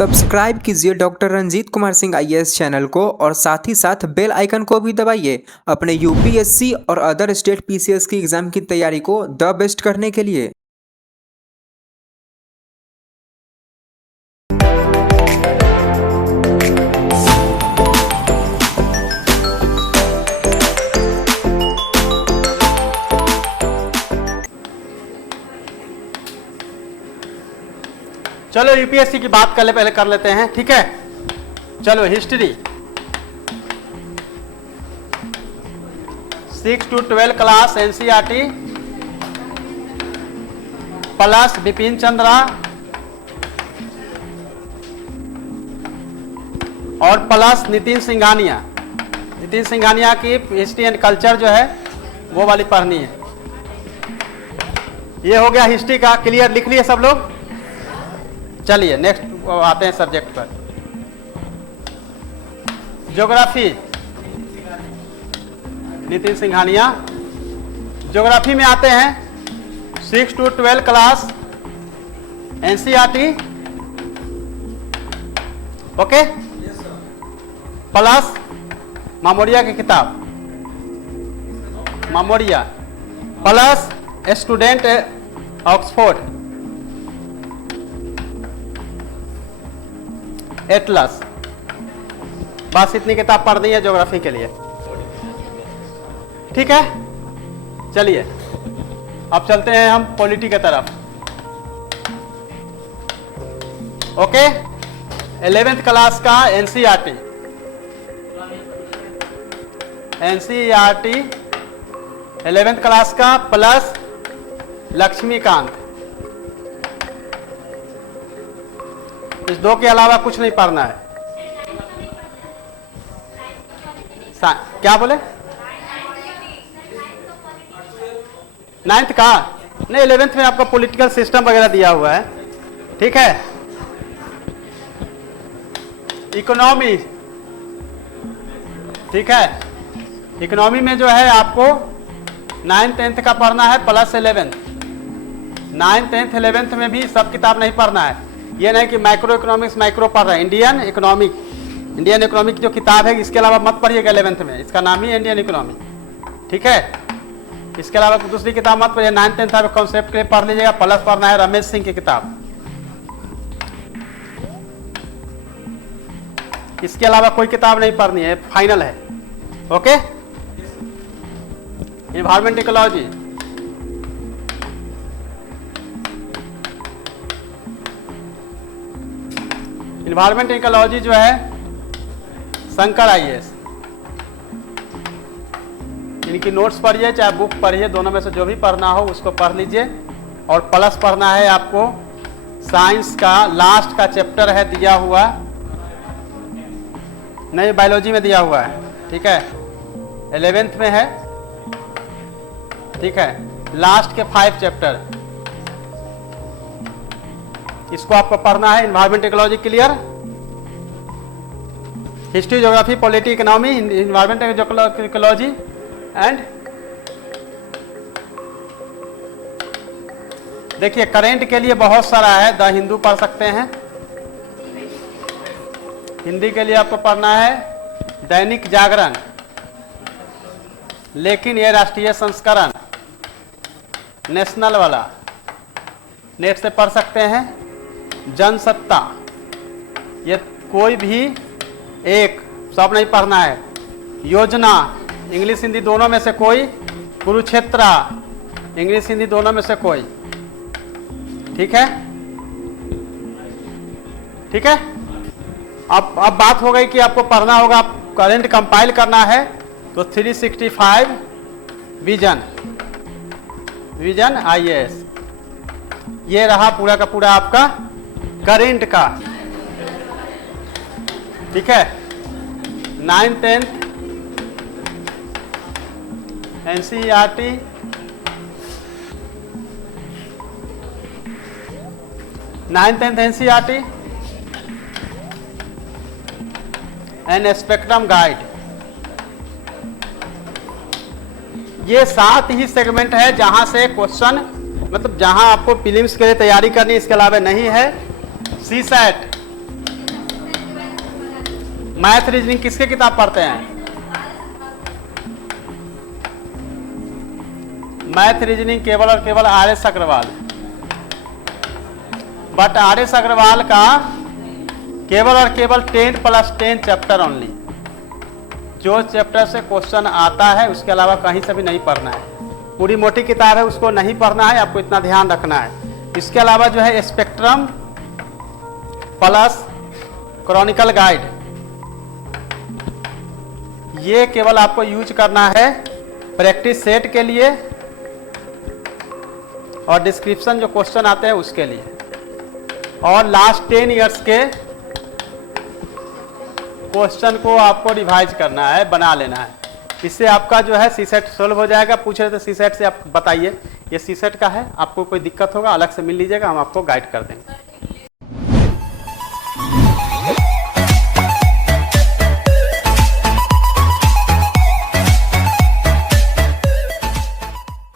Subscribe कीजिए doctor Ranjit Kumar Singh IAS channel को और साथ ही साथ बेल आइकन को भी दबाइए अपने यूपीएससी और अदर स्टेट पीसीएस की एग्जाम की तैयारी को द बेस्ट करने के लिए। चलो यूपीएससी की बात पहले कर लेते हैं, ठीक है। चलो history 6 to 12 class NCERT plus Bipin Chandra और प्लस नितिन सिंघानिया की हिस्ट्री एंड कल्चर जो है वो वाली पढ़नी है। ये हो गया हिस्ट्री का, क्लियर, लिख लिए सब लोग। चलिए नेक्स्ट आते हैं सब्जेक्ट पर। ज्योग्राफी नितिन सिंघानिया। ज्योग्राफी में आते हैं 6 to 12 class NCERT, okay, plus Mamoria की किताब Mamoria plus student Oxford atlas. बस इतनी किताब पढ़ दी है ज्योग्राफी के लिए, ठीक है। चलिए अब चलते हैं हम पॉलिटी की तरफ, ओके। 11th क्लास का एनसीईआरटी 11th क्लास का प्लस लक्ष्मीकांत। इस दो के अलावा कुछ नहीं पढ़ना है। क्या बोले? 9th का नहीं, 11th में आपका पॉलिटिकल सिस्टम वगैरह दिया हुआ है, ठीक है। इकोनॉमी, ठीक है। इकोनॉमी में जो है आपको 9th 10th का पढ़ना है plus 11th। 9th 10th 11th में भी सब किताब नहीं पढ़ना है। ये नहीं कि माइक्रो इकोनॉमिक्स माइक्रो पढ़ रहे हैं। इंडियन इकोनॉमिक जो किताब है इसके अलावा मत पढ़िएगा 11th में, इसका नाम ही इंडियन इकोनॉमिक, ठीक है। इसके अलावा दूसरी किताब मत पढ़िए। 9th 10th आप कॉन्सेप्ट के लिए पढ़ लीजिएगा। प्लस पढ़ना है रमेश सिंह की किताब, इसके अलावा कोई किताब नहीं पढ़नी है, फाइनल है, ओके। एनवायरमेंट इकोलॉजी जो है शंकर आईएएस, इनकी नोट्स पढ़िए चाहे बुक पढ़िए, दोनों में से जो भी पढ़ना हो उसको पढ़ लीजिए। और प्लस पढ़ना है आपको साइंस का लास्ट का चैप्टर है दिया हुआ, नहीं बायोलॉजी में दिया हुआ है, ठीक है। 11th में है, ठीक है। लास्ट के 5 चैप्टर इसको आपको पढ़ना है। Environment ecology clear. History, geography, polity, economy, environment ecology and देखिए करेंट के लिए बहुत सारा है। द हिंदू पढ़ सकते हैं। हिंदी के लिए आपको पढ़ना है दैनिक जागरण, लेकिन ये राष्ट्रीय संस्करण नेशनल वाला, नेट से पढ़ सकते हैं। जनसत्ता, ये कोई भी एक, सब नहीं पढ़ना है। योजना, इंग्लिश हिंदी दोनों में से कोई। कुरुक्षेत्र, इंग्लिश हिंदी दोनों में से कोई, ठीक है, ठीक है। अब बात हो गई कि आपको पढ़ना होगा, करंट कंपाइल करना है तो 365 विजन आईएएस, ये रहा पूरा का पूरा आपका करंट का, ठीक है। 9th 10th NCERT, 9th 10th NCERT and spectrum guide. ये 7 ही सेगमेंट है जहां से क्वेश्चन, मतलब जहां आपको प्रीलिम्स के लिए तैयारी करनी, इसके अलावा नहीं है। सीसैट मैथ रीजनिंग किसके किताब पढ़ते हैं? मैथ रीजनिंग केवल और केवल R S. Agarwal. But R S. Agarwal का केवल और केवल 10+10 चैप्टर ओनली। जो चैप्टर से क्वेश्चन आता है उसके अलावा कहीं से भी नहीं पढ़ना है। पूरी मोटी किताब है उसको नहीं पढ़ना है, आपको इतना ध्यान रखना है। इसके अलावा जो है स्पेक्ट्रम प्लस क्रॉनिकल गाइड, ये केवल आपको यूज करना है प्रैक्टिस सेट के लिए और डिस्क्रिप्शन जो क्वेश्चन आते हैं उसके लिए, और लास्ट 10 इयर्स के क्वेश्चन को आपको रिवाइज करना है, बना लेना है। इससे आपका जो है सीसेट सोल्व हो जाएगा। पूछ रहे थे सीसेट से, आप बताइए ये सीसेट का है, आपको कोई दिक्कत होगा अलग से मिल लीजिएगा, हम आपको गाइड कर देंगे।